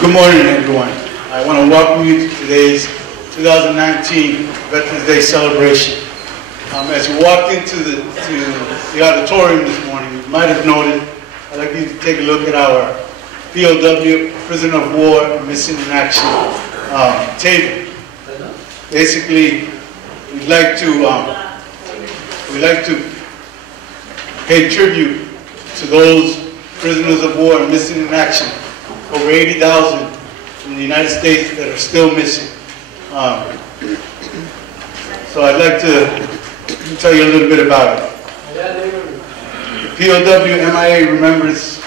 Good morning, everyone. I want to welcome you to today's 2019 Veterans Day celebration. As you walked into the auditorium this morning, you might have noted, I'd like you to take a look at our POW, Prisoner of War, and Missing in Action table. Basically, we'd like to pay tribute to those prisoners of war and missing in action. Over 80,000 in the United States that are still missing. So I'd like to tell you a little bit about it. The POW MIA Remembrance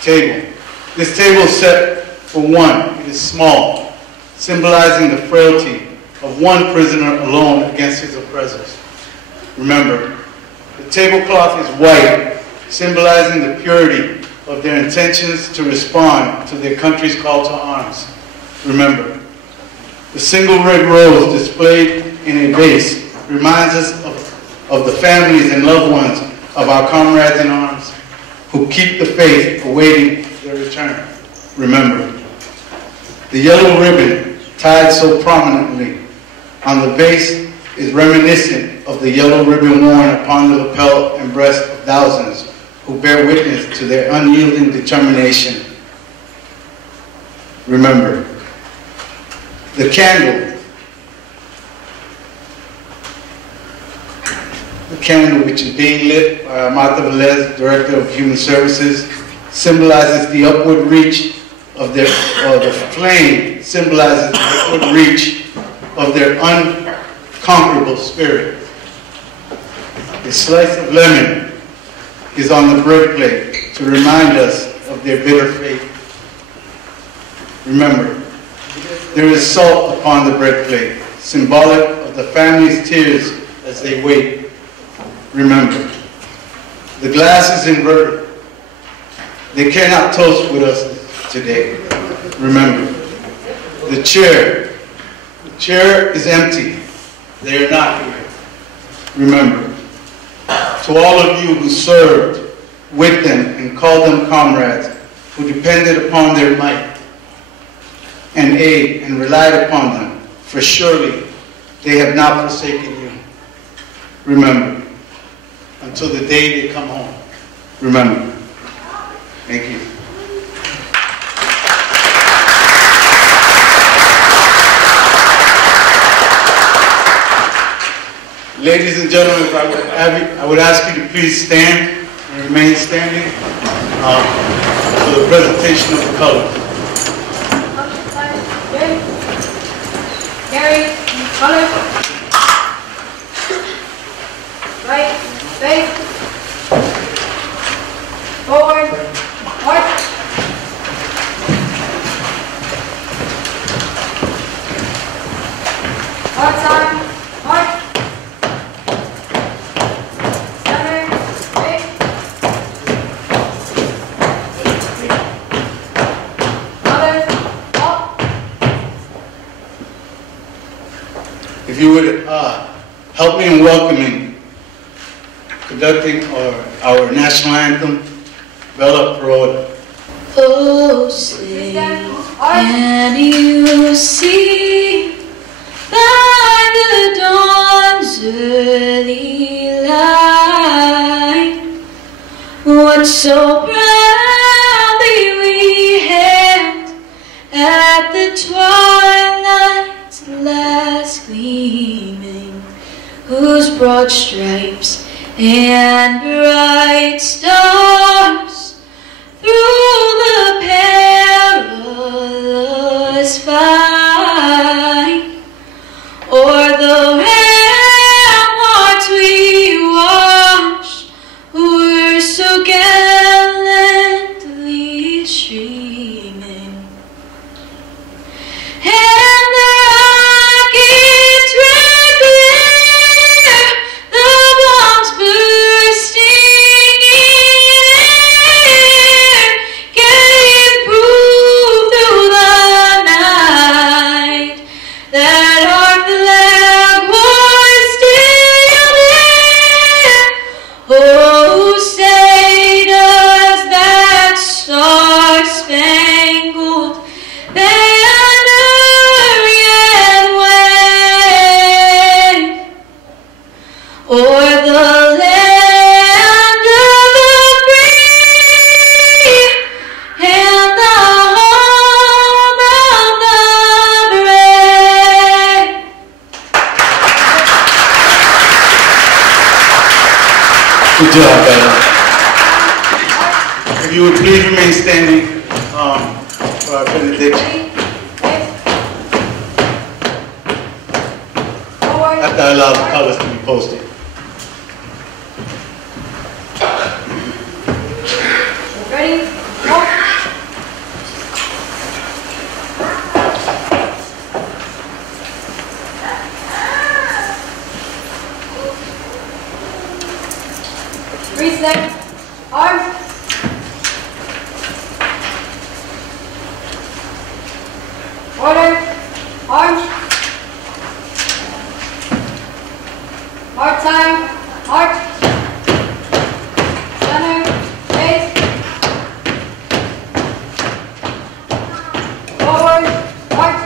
Table. This table is set for one. It is small, symbolizing the frailty of one prisoner alone against his oppressors. Remember, the tablecloth is white, symbolizing the purity of their intentions to respond to their country's call to arms. Remember, the single red rose displayed in a vase reminds us of the families and loved ones of our comrades in arms who keep the faith awaiting their return. Remember, the yellow ribbon tied so prominently on the vase is reminiscent of the yellow ribbon worn upon the lapel and breast of thousands who bear witness to their unyielding determination. Remember, the candle which is being lit by Martha Velez, Director of Human Services, symbolizes the upward reach of the flame symbolizes the upward reach of their unconquerable spirit. A slice of lemon is on the bread plate to remind us of their bitter fate. Remember, there is salt upon the bread plate, symbolic of the family's tears as they wait. Remember, the glass is inverted. They cannot toast with us today. Remember, the chair is empty. They are not here. Remember, to all of you who served with them and called them comrades, who depended upon their might and aid and relied upon them, for surely they have not forsaken you. Remember, until the day they come home. Remember. Thank you. Ladies and gentlemen, I would ask you to please stand and remain standing for the presentation of the colors. Carry, color. Right, face. Forward, march. Outside, march. If you would help me in welcoming, conducting our national anthem, Bella Paroda. Oh, say, can you see by the dawn's early light what so proudly we hailed at the twilight's last gleaming, whose broad stripes and bright stars through the perilous fight o'er the ramparts we watched were so gallantly streaming, and the rockets red glare, the bombs bursting in air, gave proof through the night that our flag was Good job, Bella. If you would please remain standing for our benediction. Ready, face. Forward. After I allow the colors to be posted. Ready, walk. Reset. Arms. Order. Arms. Hard time. Heart. Center. Face. Forward. Heart.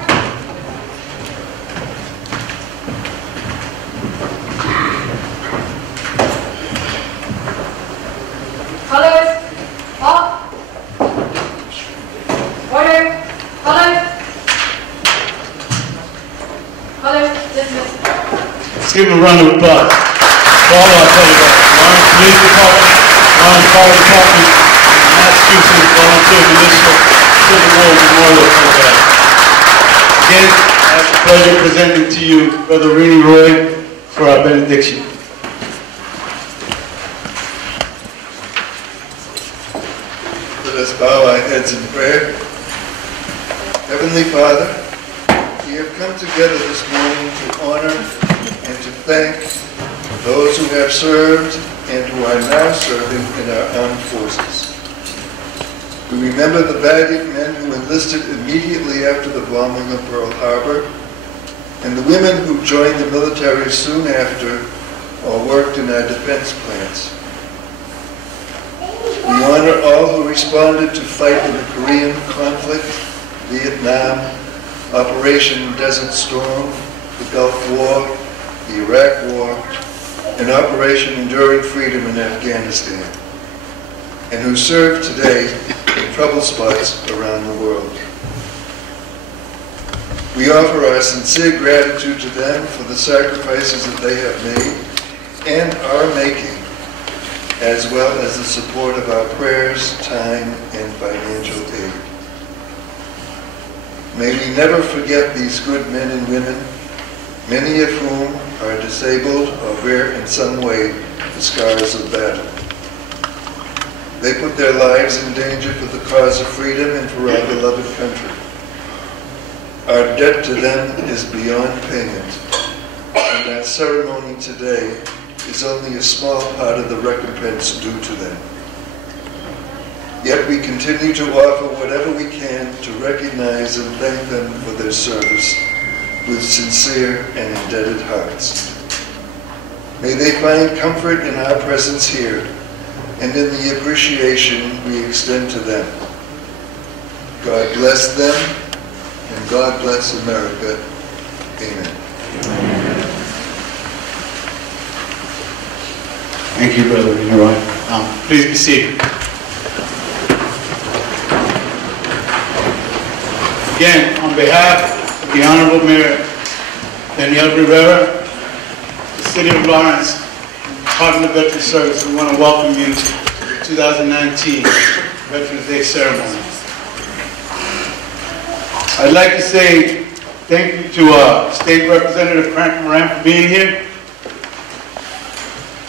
Colors. Up. Order. Colors. Colors. Dismiss. Let's give him a round of applause. For all our telegraphs. Lawrence Police Department, Lawrence Fire Department, and Massachusetts Volunteer Militia Civil War Memorial Telegraph. Again, I have the pleasure of presenting to you Brother Rini Roy for our benediction. Let us bow our heads in prayer. Heavenly Father, we have come together this morning to honor and to thank those who have served and who are now serving in our armed forces. We remember the valiant men who enlisted immediately after the bombing of Pearl Harbor, and the women who joined the military soon after or worked in our defense plants. We honor all who responded to fight in the Korean conflict, Vietnam, Operation Desert Storm, the Gulf War, the Iraq War, and Operation Enduring Freedom in Afghanistan, and who serve today in trouble spots around the world. We offer our sincere gratitude to them for the sacrifices that they have made and are making, as well as the support of our prayers, time, and financial aid. May we never forget these good men and women, many of whom are disabled or bear in some way the scars of battle. They put their lives in danger for the cause of freedom and for our beloved country. Our debt to them is beyond payment, and our ceremony today is only a small part of the recompense due to them. Yet we continue to offer whatever we can to recognize and thank them for their service with sincere and indebted hearts. May they find comfort in our presence here and in the appreciation we extend to them. God bless them, and God bless America. Amen. Thank you, Brother Rini Roy. Please be seated. Again, on behalf of the Honorable Mayor Daniel Rivera, the City of Lawrence, Department of Veterans Service, we want to welcome you to the 2019 Veterans Day ceremony. I'd like to say thank you to State Representative Frank Moran for being here.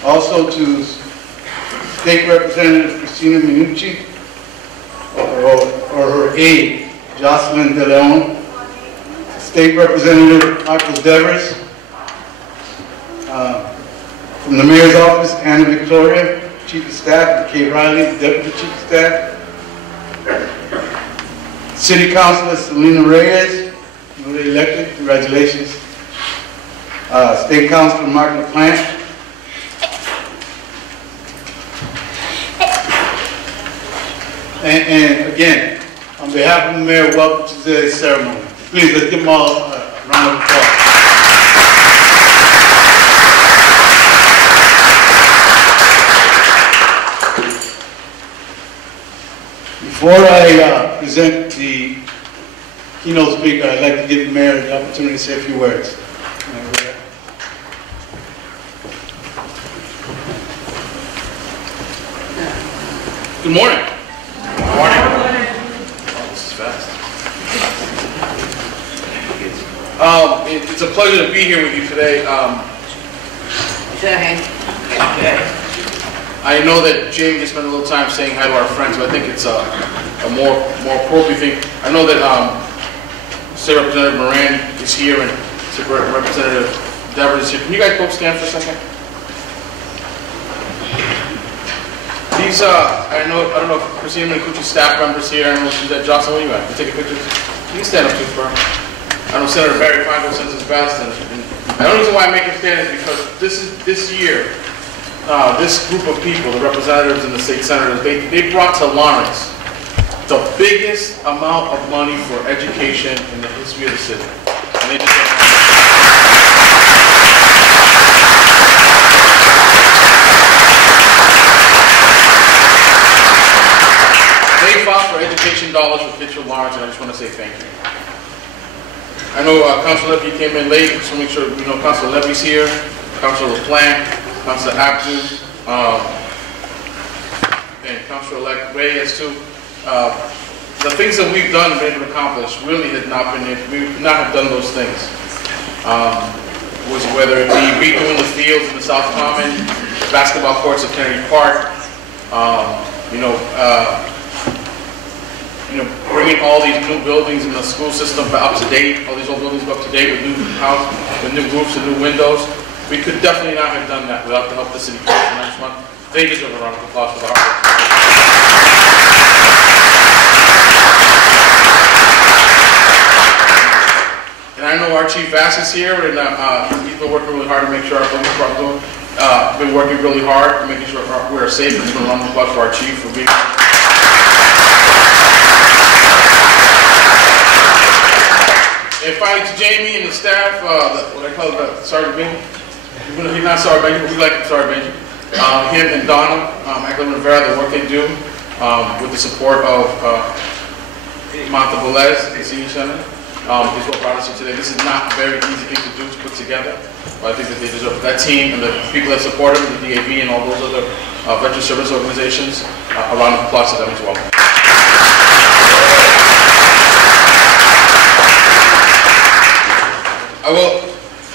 Also to State Representative Christina Minucci, or her aide, Jocelyn De Leon, State Representative Marcos Devers, from the Mayor's Office, Anna Victoria, Chief of Staff, and Kay Riley, Deputy Chief of Staff, City Councilor Selena Reyes, newly elected, congratulations, State Councilor Mark LaPlante, and again, on behalf of the Mayor, welcome to today's ceremony. Please, let's give them all a round of applause. Before I present the keynote speaker, I'd like to give the Mayor the opportunity to say a few words. Good morning. Good morning. Oh, this is fast. It's a pleasure to be here with you today. I know that Jamie just spent a little time saying hi to our friends, but I think it's a more appropriate thing. I know that State Representative Moran is here and State Representative Devers is here. Can you guys both stand for a second? These, I don't know if Christina Mancucci's staff members here. I don't know if she's at Jocelyn. Where you at? Can you take a picture? You can stand up too for her. I know Senator Barry Feingold sends his best, and the only reason why I make him stand is because this year, this group of people, the representatives and the state senators, they brought to Lawrence the biggest amount of money for education in the history of the city. And they fought for education dollars for Kitchener Lawrence, and I just want to say thank you. I know Councilor Levy came in late, just to make sure we know Councilor Levy's here, Councilor LaPlante, Councilor Abdu, and Councilor-elect Reyes too. The things that we've done and been able to accomplish really has not been, we could not have done those things. Was whether it be redoing the fields in the South Common, basketball courts at Kennedy Park, bringing all these new buildings in the school system up to date, all these old buildings up to date with new roofs and new windows. We could definitely not have done that without the help of the city council next month. They deserve a round of applause for the hard work. And I know our Chief Vass is here, and he's been working really hard to make sure our police department been working really hard, making sure we're safe. And it's been a round of applause for our chief for being here. And finally to Jamie and the staff, what I call the Sergeant Benji. He's not Sergeant Benji, but we like him Sergeant Benji. Him and Donna, Eklund Rivera, the work they do with the support of Martha Velez, the senior senator, is what brought us here today. This is not a very easy thing to do to put together, but I think that they deserve that team and the people that support them, the DAV and all those other veteran service organizations, a round of applause to them as well.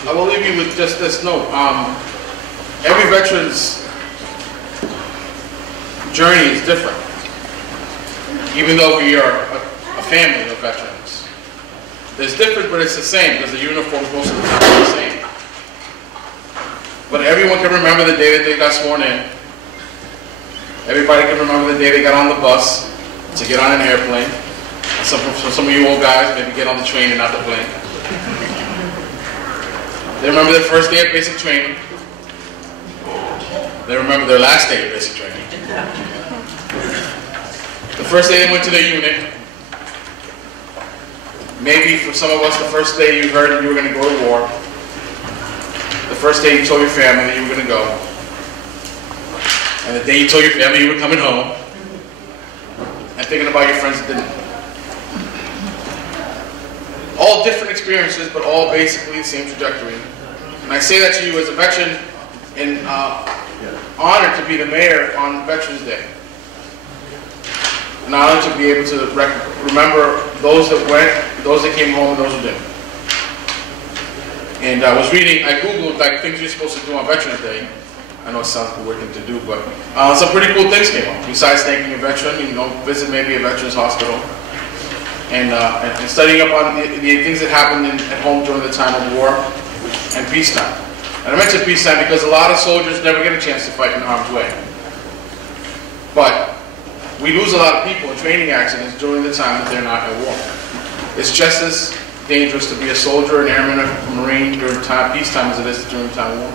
I will leave you with just this note. Every veteran's journey is different. Even though we are a family of veterans. It's different, but it's the same because the uniforms most of the time are the same. But everyone can remember the day that they got sworn in. Everybody can remember the day they got on the bus to get on an airplane. And some of you old guys maybe get on the train and not the plane. They remember their first day of basic training. They remember their last day of basic training. The first day they went to their unit. Maybe for some of us, the first day you heard that you were going to go to war. The first day you told your family that you were going to go. And the day you told your family you were coming home. And thinking about your friends that didn't. All different experiences, but all basically the same trajectory. And I say that to you as a veteran and honored to be the mayor on Veterans Day. An honor to be able to remember those that went, those that came home, and those who didn't. And I was reading, I Googled like things you're supposed to do on Veterans Day. I know it sounds like a weird thing to do, but some pretty cool things came up. Besides thanking a veteran, visit maybe a veterans hospital. And studying up on the things that happened at home during the time of war and peacetime. And I mention peacetime because a lot of soldiers never get a chance to fight in harm's way. But we lose a lot of people in training accidents during the time that they're not at war. It's just as dangerous to be a soldier, an airman, or a Marine during peacetime as it is during the time of war.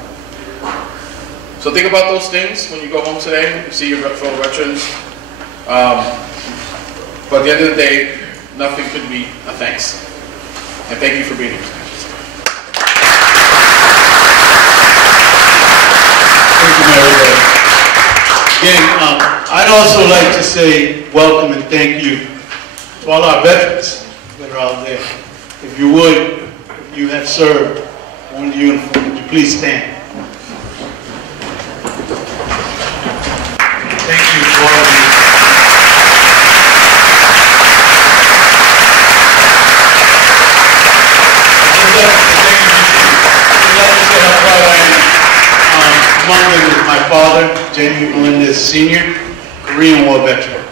So think about those things when you go home today, you see your fellow veterans. But at the end of the day, nothing could be a thanks. And thank you for being here. Thank you, Mayor. Again, I'd also like to say welcome and thank you to all our veterans that are out there. If you would, if you have served on the uniform, would you please stand? Thank you to all of you. Jamie Melendez Sr., Korean War veteran.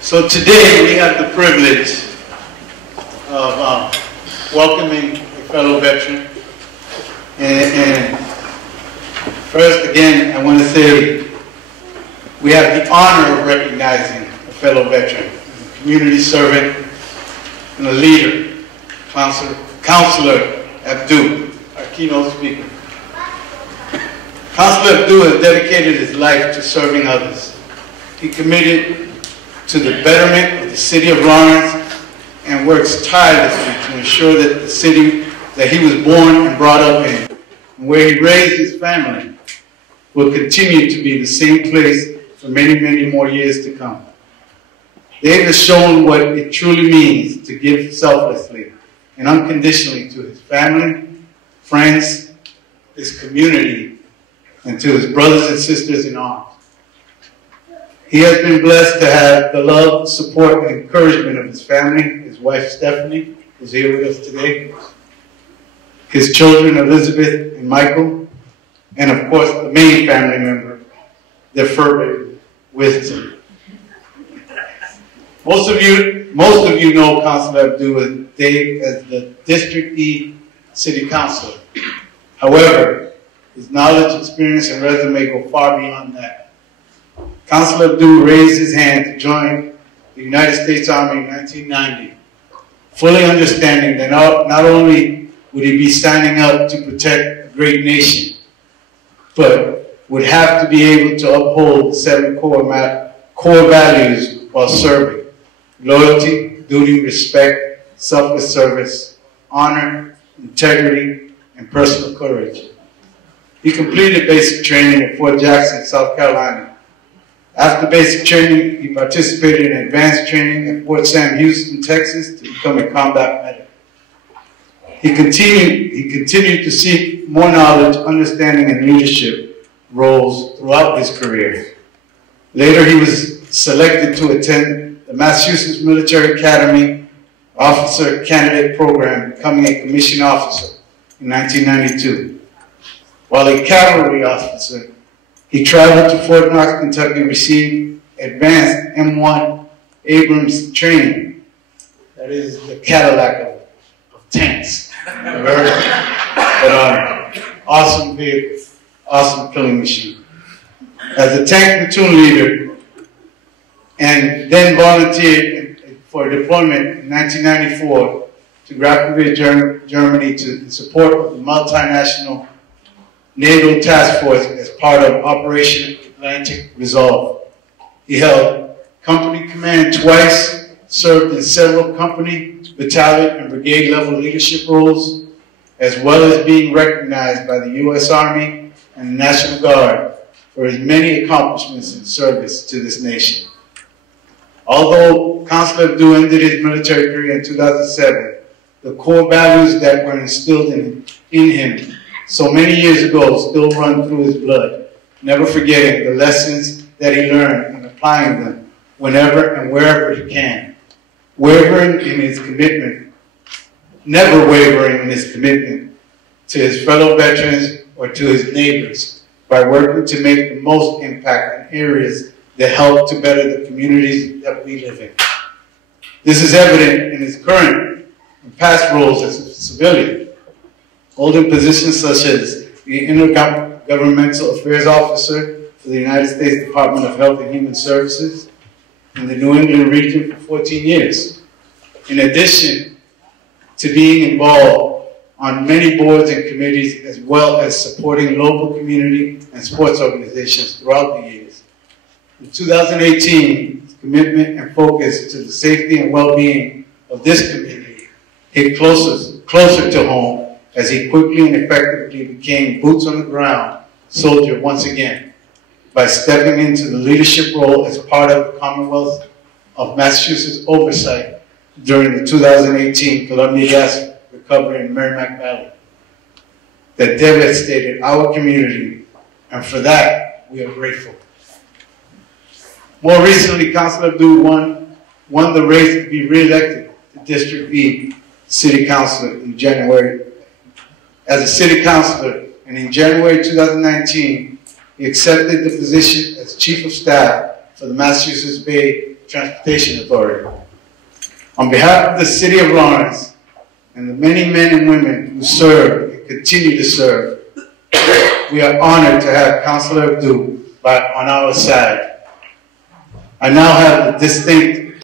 So today we have the privilege of welcoming a fellow veteran. And first, again, I want to say we have the honor of recognizing a fellow veteran, a community servant, and a leader, Counselor Abdul, our keynote speaker. Counselor Abdul has dedicated his life to serving others. He committed to the betterment of the city of Lawrence and works tirelessly to ensure that the city that he was born and brought up in, and where he raised his family, will continue to be the same place for many, many more years to come. Dave has shown what it truly means to give selflessly and unconditionally to his family, friends, his community, and to his brothers and sisters in arms. He has been blessed to have the love, support, and encouragement of his family, his wife Stephanie, who's here with us today, his children Elizabeth and Michael, and of course the main family member, their fur baby, Wisdom. Most of you know Councilor Abdul as Dave as the District E City Councilor. However, his knowledge, experience, and resume go far beyond that. Councilor Abdul raised his hand to join the United States Army in 1990, fully understanding that not only would he be signing up to protect a great nation, but would have to be able to uphold the 7 core values while serving: loyalty, duty, respect, selfless service, honor, integrity, and personal courage. He completed basic training at Fort Jackson, South Carolina. After basic training, he participated in advanced training at Fort Sam Houston, Texas, to become a combat medic. He continued to seek more knowledge, understanding, and leadership roles throughout his career. Later, he was selected to attend the Massachusetts Military Academy Officer Candidate Program, becoming a commissioned officer in 1992. While a cavalry officer, he traveled to Fort Knox, Kentucky, and received advanced M1 Abrams training. That is the Cadillac of tanks. But awesome vehicle, awesome killing machine. As a tank platoon leader, and then volunteered for deployment in 1994 to Grafenberg, Germany, to support the multinational NATO task force as part of Operation Atlantic Resolve. He held company command twice, served in several company, battalion, and brigade level leadership roles, as well as being recognized by the U.S. Army and the National Guard for his many accomplishments in service to this nation. Although Councilor Abdul ended his military career in 2007, the core values that were instilled in him so many years ago still run through his blood, never forgetting the lessons that he learned and applying them whenever and wherever he can. Never wavering in his commitment to his fellow veterans or to his neighbors by working to make the most impact in areas that help to better the communities that we live in. This is evident in his current and past roles as a civilian, holding positions such as the Intergovernmental Affairs Officer for the United States Department of Health and Human Services in the New England region for 14 years. In addition to being involved on many boards and committees, as well as supporting local community and sports organizations throughout the years. In 2018, his commitment and focus to the safety and well-being of this community hit closer to home as he quickly and effectively became boots on the ground soldier once again by stepping into the leadership role as part of the Commonwealth of Massachusetts oversight during the 2018 Columbia gas recovery in Merrimack Valley that devastated our community, and for that, we are grateful. More recently, Councilor Abdul won the race to be re-elected to District B city councilor in January. As a city councilor, and in January 2019, he accepted the position as chief of staff for the Massachusetts Bay Transportation Authority. On behalf of the city of Lawrence and the many men and women who serve and continue to serve, we are honored to have Councilor Abdu on our side. I now have the distinct